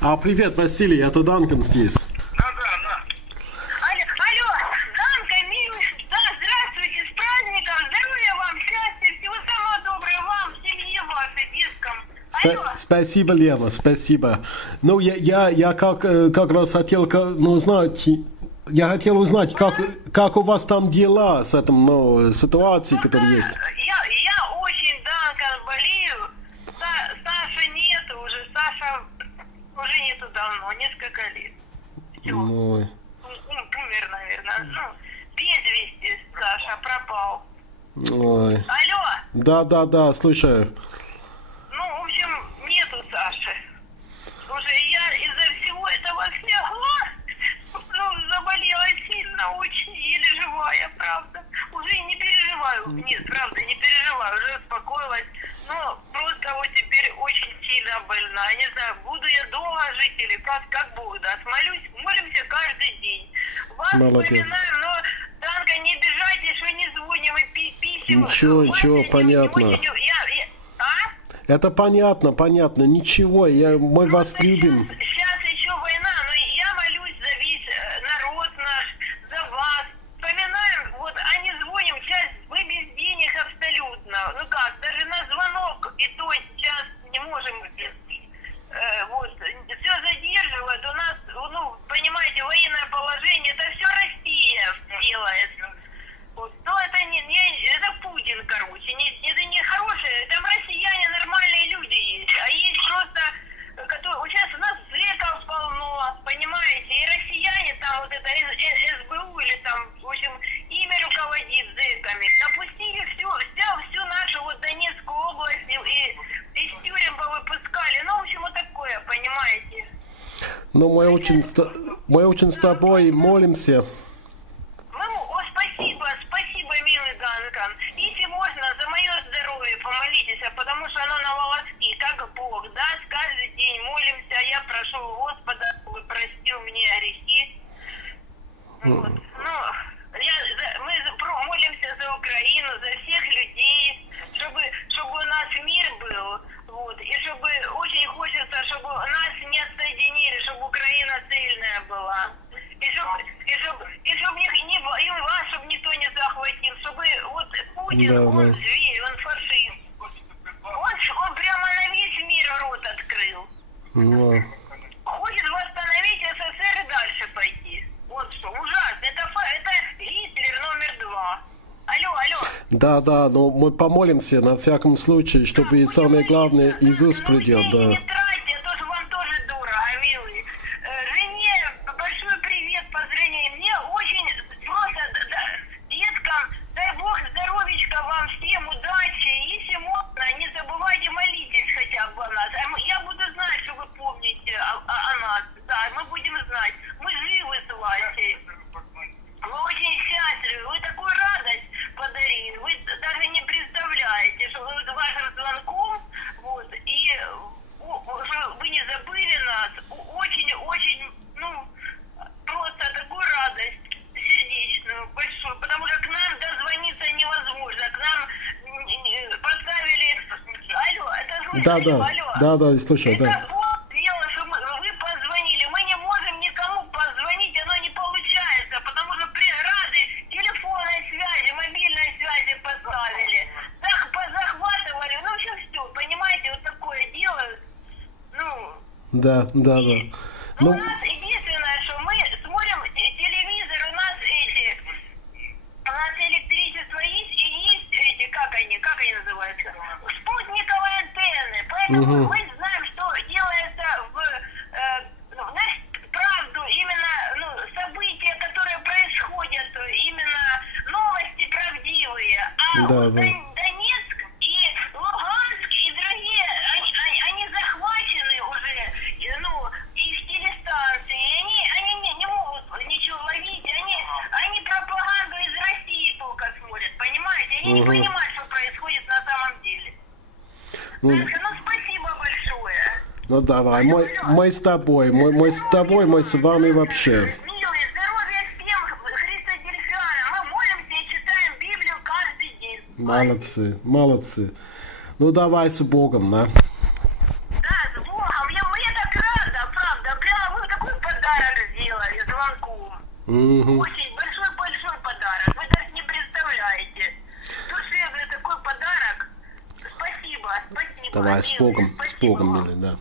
А, привет, Василий, это Данкан здесь. Да. Алло, Данка, милый, да, здравствуйте, с праздником, здоровья вам, счастья, всего самого доброго вам, семье вашей, деткам. Алло. Спасибо, Лена, спасибо. Ну, я как раз хотел узнать, как у вас там дела с этим, ситуацией, которая есть. Я очень, Данка, болею. Саши нету уже, Саша уже нету давно, несколько лет. Все. Ой. Умер, наверное. Ну, без вести Саша пропал. Ой. Алло. Да, слушаю. Ну, в общем, нету Саши. Слушай, я из-за всего этого слегла, заболела сильно очень, еле живая, правда. Уже не переживаю, нет, правда, не переживаю, уже успокоилась. Но просто вот теперь очень сильно больна. Не знаю, буду я долго жить или как Бог даст. Молимся каждый день. Вас вспоминаем, но, Данка, не обижайтесь, что не звоним и писем. Ничего, понятно. Это понятно, ничего, мы вас любим. Сейчас еще война, но я молюсь за весь народ наш, за вас. Вспоминаем, вот, а не звоним, сейчас мы без денег абсолютно. Ну как, даже на звонок и то сейчас не можем. Вот, все задерживают, у нас, понимаете, военное положение, это все Россия делает. Вот, но это это Путин, короче, это не хорошие, там россияне нормальные люди есть, а есть просто, которые, сейчас у нас зэков полно, понимаете, и россияне там вот это СБУ или там, в общем, ими руководит зэками, допустили всю нашу вот Донецкую область и из тюрем повыпускали, в общем, вот такое, понимаете. Ну, мы очень с тобой молимся. Спасибо, милый Данкан. Если можно, за мое здоровье помолитесь, потому что оно на волоски, как Бог даст, каждый день молимся, я прошу Господа, чтобы простил мне грехи. Вот. Мы молимся за Украину, за всех людей, чтобы у нас мир был, вот, и чтобы очень хочется, чтобы нас не отсоединили, чтобы Украина цельная была. И чтобы и вас, чтобы никто не захватил, чтобы вот Путин, он зверь, он фашист. Он прямо на весь мир рот открыл. Хочет восстановить СССР и дальше пойти. Вот что, ужасно. Это Гитлер №2. Алло. Да, но мы помолимся на всяком случае, чтобы самое главное Иисус придет, да. Не тратьте, то, что вам тоже дорого, милый. Жене большой привет, поздравления. Мне очень просто, деткам, дай Бог здоровечка вам всем, удачи. Если можно, не забывайте, молитесь хотя бы о нас. Я буду знать, что вы помните о нас. Да, мы будем знать. Мы живы с Васей. Вы очень счастливы, вы такую радость подарили, вы даже не представляете, что вы вашим звонком, вот, и вы не забыли нас, очень, просто такую радость сердечную, большую, потому что к нам дозвониться невозможно, к нам поставили, алло, это слышите, алло? Да, слушаю, да. Это Бог сделал, что вы позвонили, мы не можем никому позвонить, оно не получается, потому что рады телефонной связи, мобильной связи поставили, позахватывали, в общем, все, понимаете, вот такое делают, Да. У нас единственное, что мы смотрим телевизор, у нас электричество есть, и есть как они называются, спутниковые антенны, поэтому мы знаем, что делается правду, именно события, которые происходят, именно новости правдивые, Донецк и Луганск и другие, они захвачены уже, их телестанции, они не могут ничего ловить, они пропаганду из России только смотрят, понимаете, они не понимают, что происходит на самом деле. Спасибо большое. Ну давай, мы с тобой, мы с вами вообще. Милые, здоровья всем, христодельфианам. Мы молимся и читаем Библию каждый день. Молодцы. Ну давай с Богом, да? Да, с Богом. Мне так Очень большой-большой подарок. Вы даже не представляете. Душевный такой подарок. Спасибо. Давай, с Богом, Спасибо вам. милый, да.